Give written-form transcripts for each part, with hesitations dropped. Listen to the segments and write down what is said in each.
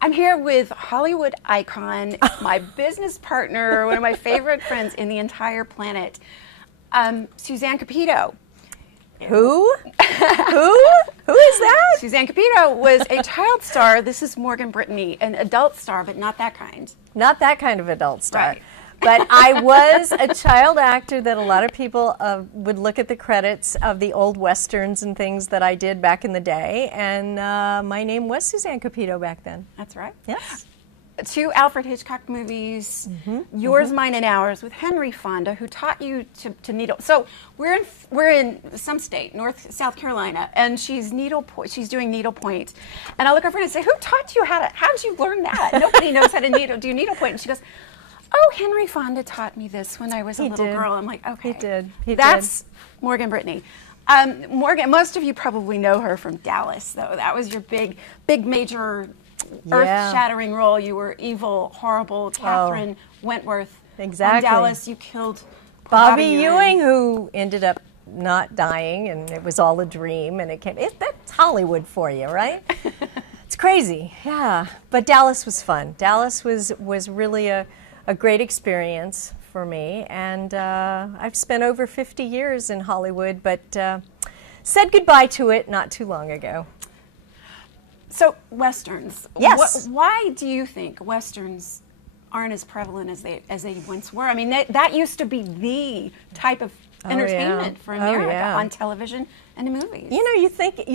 I'm here with Hollywood icon, my business partner, one of my favorite friends in the entire planet, Suzanne Capito. Who? Who is that? Suzanne Capito was a child star. This is Brittany, an adult star, but not that kind. Not that kind of adult star. Right. But I was a child actor that a lot of people would look at the credits of the old westerns and things that I did back in the day, and my name was Suzanne Capito back then. That's right. Yes. 2 Alfred Hitchcock movies, Yours, Mine, and Ours, with Henry Fonda, who taught you to needle. So we're in some state, South Carolina, and she's doing needlepoint. And I look over and I say, "Who taught you how did you learn that? Nobody knows how to do needlepoint." And she goes, "Oh, Henry Fonda taught me this when I was a little girl." I'm like, "Okay, he did. That's Brittany." Morgan, most of you probably know her from Dallas, though. That was your big major earth-shattering role. You were evil, horrible Katherine Wentworth. Exactly. On Dallas, you killed Bobby Ewing, who ended up not dying, and it was all a dream, and that's Hollywood for you, right? It's crazy, yeah. But Dallas was fun. Dallas was really a great experience for me, and I've spent over 50 years in Hollywood, but said goodbye to it not too long ago. So, Westerns. Yes. Why do you think Westerns aren't as prevalent as they once were? I mean, that used to be the type of entertainment for America on television and in movies. You know, you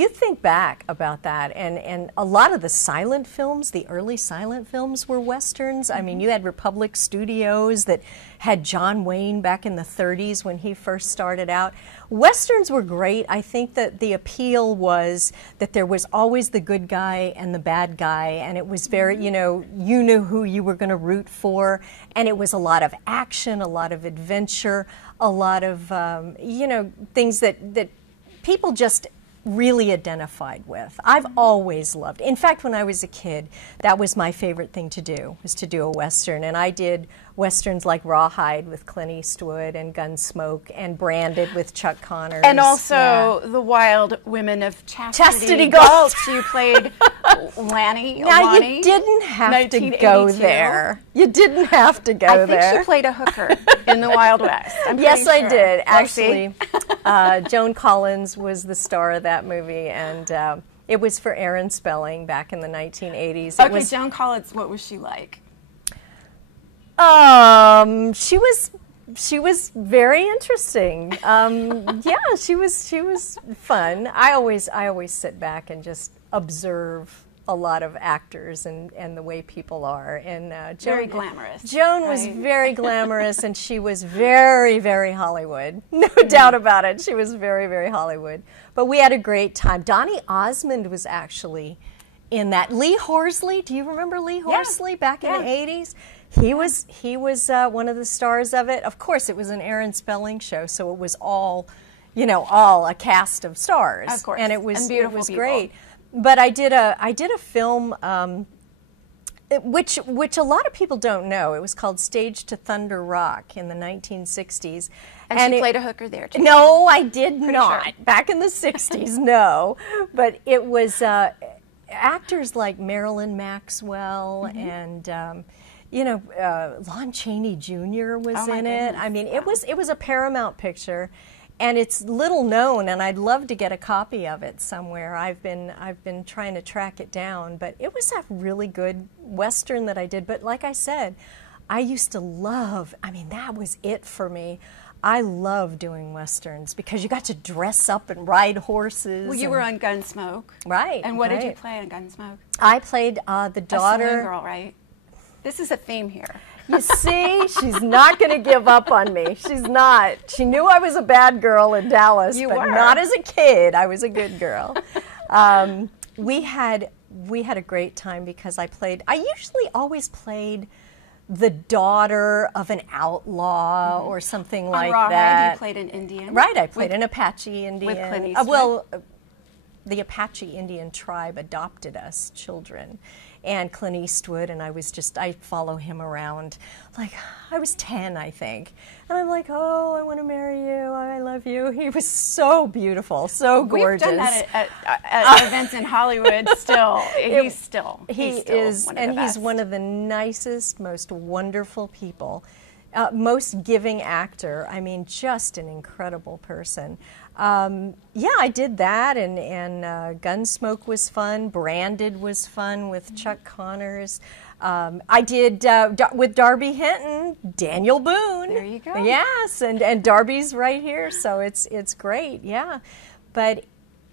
think back about that, and a lot of the silent films, the early silent films, were Westerns. I mean, you had Republic Studios that had John Wayne back in the 30s when he first started out. Westerns were great. I think that the appeal was that there was always the good guy and the bad guy, and it was very, you knew who you were going to root for, and it was a lot of action, a lot of adventure, a lot of, things that people just really identified with. I've always loved. In fact, when I was a kid, that was my favorite thing to do, was to do a Western. And I did Westerns like Rawhide with Clint Eastwood and Gunsmoke and Branded with Chuck Connors. And also The Wild Women of Chastity Gulch. You played Lonnie. Now, you didn't have to go there. You didn't have to go there. I think she played a hooker in the Wild West. Yes, I did. Actually, Joan Collins was the star of that movie, and it was for Aaron Spelling back in the 1980s. Okay, Joan Collins, what was she like? She was very interesting. She was fun. I always sit back and just observe a lot of actors and the way people are. And very glamorous. Joan was very glamorous, and she was very, very Hollywood. No doubt about it. She was very, very Hollywood. But we had a great time. Donny Osmond was actually in that. Lee Horsley, do you remember Lee Horsley back in the 80s? He was one of the stars of it. Of course, it was an Aaron Spelling show, so it was all a cast of stars. Of course, and it was beautiful great. But I did a film which a lot of people don't know. It was called Stage to Thunder Rock in the 1960s. And she played a hooker there too. No, I did not. Sure. Back in the 60s, no. But it was actors like Marilyn Maxwell and Lon Chaney Jr. was in it. I mean, it was a Paramount picture. And it's little known, and I'd love to get a copy of it somewhere. I've been trying to track it down, but it was a really good Western that I did. But like I said, I used to love, that was it for me. I love doing Westerns because you got to dress up and ride horses. Well, you were on Gunsmoke. Right. And what did you play on Gunsmoke? I played the daughter. A saloon girl, right? This is a theme here. You see, she's not going to give up on me. She's not. She knew I was a bad girl in Dallas, but not as a kid. I was a good girl. We had a great time because I usually always played the daughter of an outlaw or something like Rawhide, that. You played an Indian. Right, I played an Apache Indian. With Clint Eastwood. the Apache Indian tribe adopted us children. And Clint Eastwood, and I follow him around. Like, I was 10, I think. And I'm like, oh, I want to marry you, I love you. He was so beautiful, so gorgeous. We've done that at events in Hollywood still. He's still one of the best. He's one of the nicest, most wonderful people. Most giving actor. I mean, just an incredible person. Yeah, I did that, and Gunsmoke was fun. Branded was fun with Chuck Connors. I did with Darby Hinton, Daniel Boone. There you go. Yes, and Darby's right here, so it's great. Yeah, but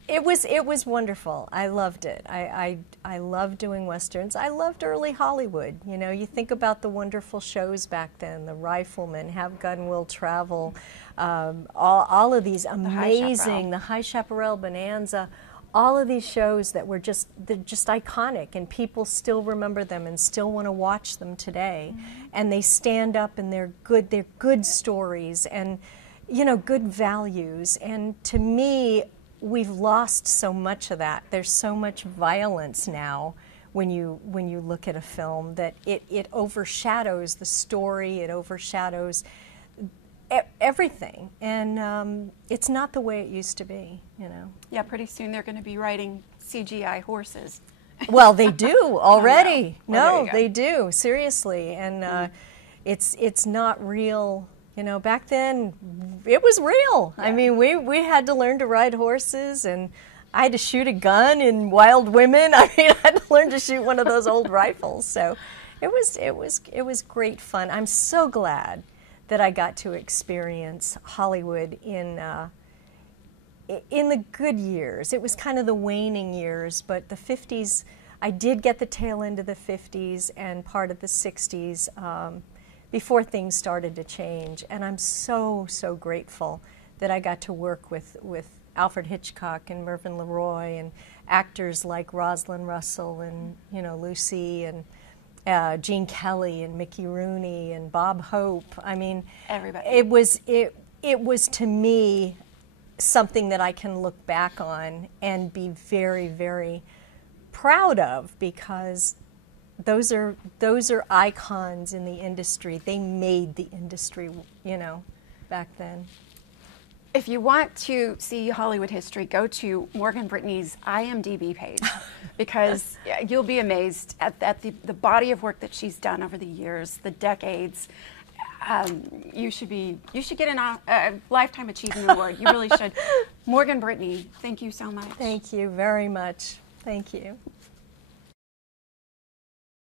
it was wonderful. I loved it. I loved doing westerns. I loved early Hollywood. You know, you think about the wonderful shows back then, The Rifleman, Have Gun Will Travel, all of these amazing, The High Chaparral, Bonanza, all of these shows that were just iconic, and people still remember them and still want to watch them today. And they stand up, and they're good stories, and you know, good values. And to me, we've lost so much of that. There's so much violence now when you look at a film that it overshadows the story, it overshadows everything, and it's not the way it used to be, you know. Yeah, pretty soon they're going to be writing CGI horses. Well, they do already. Well, no, they do, seriously, and it's not real. You know, back then, it was real. Yeah. I mean, we had to learn to ride horses, and I had to shoot a gun in Wild Women. I mean, I had to learn to shoot one of those old rifles. So it was great fun. I'm so glad that I got to experience Hollywood in the good years. It was kind of the waning years, but the 50s, I did get the tail end of the 50s and part of the 60s. Before things started to change, and I'm so grateful that I got to work with Alfred Hitchcock and Mervyn LeRoy and actors like Rosalind Russell and, you know, Lucy and Gene Kelly and Mickey Rooney and Bob Hope. I mean, everybody. It was to me something that I can look back on and be very, very proud of, because those are icons in the industry. They made the industry, you know, back then. If you want to see Hollywood history, go to Morgan Brittany's IMDb page, because you'll be amazed at the body of work that she's done over the years, the decades. You should get a Lifetime Achievement Award. You really should. Morgan Brittany, thank you so much. Thank you very much. Thank you.